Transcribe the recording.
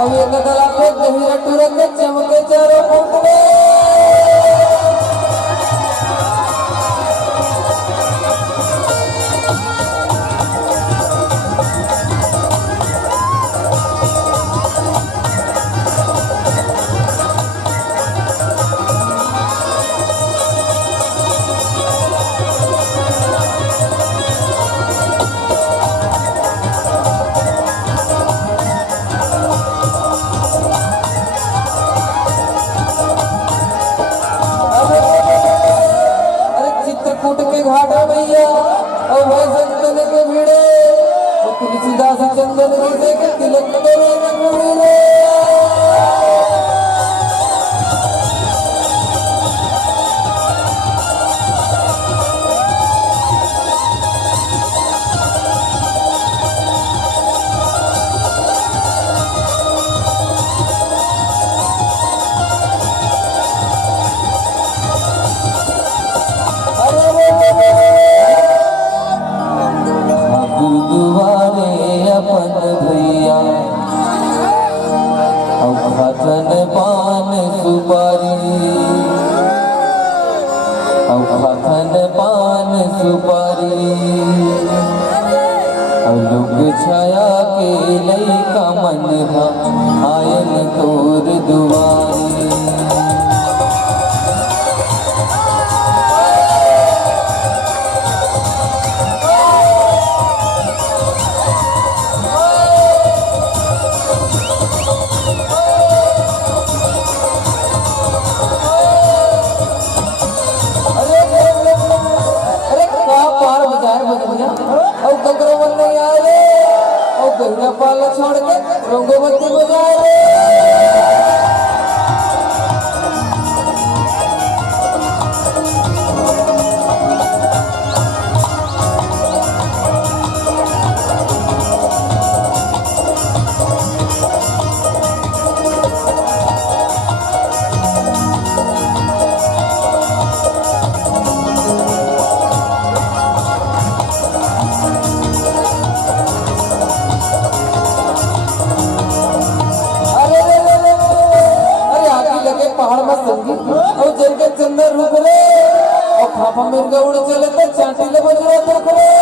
अब ये कदला पे गहिरा टुरक चमके चारों फूट में घाटा भैया और भाई संतन के भिड़े तुलसीदास चंदन के तिलक करे रघुवीरे अपन भैया खातन पान सुपारी खातन पान सुपारी लोग छाया के लई का मन आयन तोर दुआरी पाल छोड़ के रंगोबत्ती बजाए पहाड़ में संगीत और जल के चंदर रुक रे और खापा में गौड़ चले तो चाटी ले बज रहा था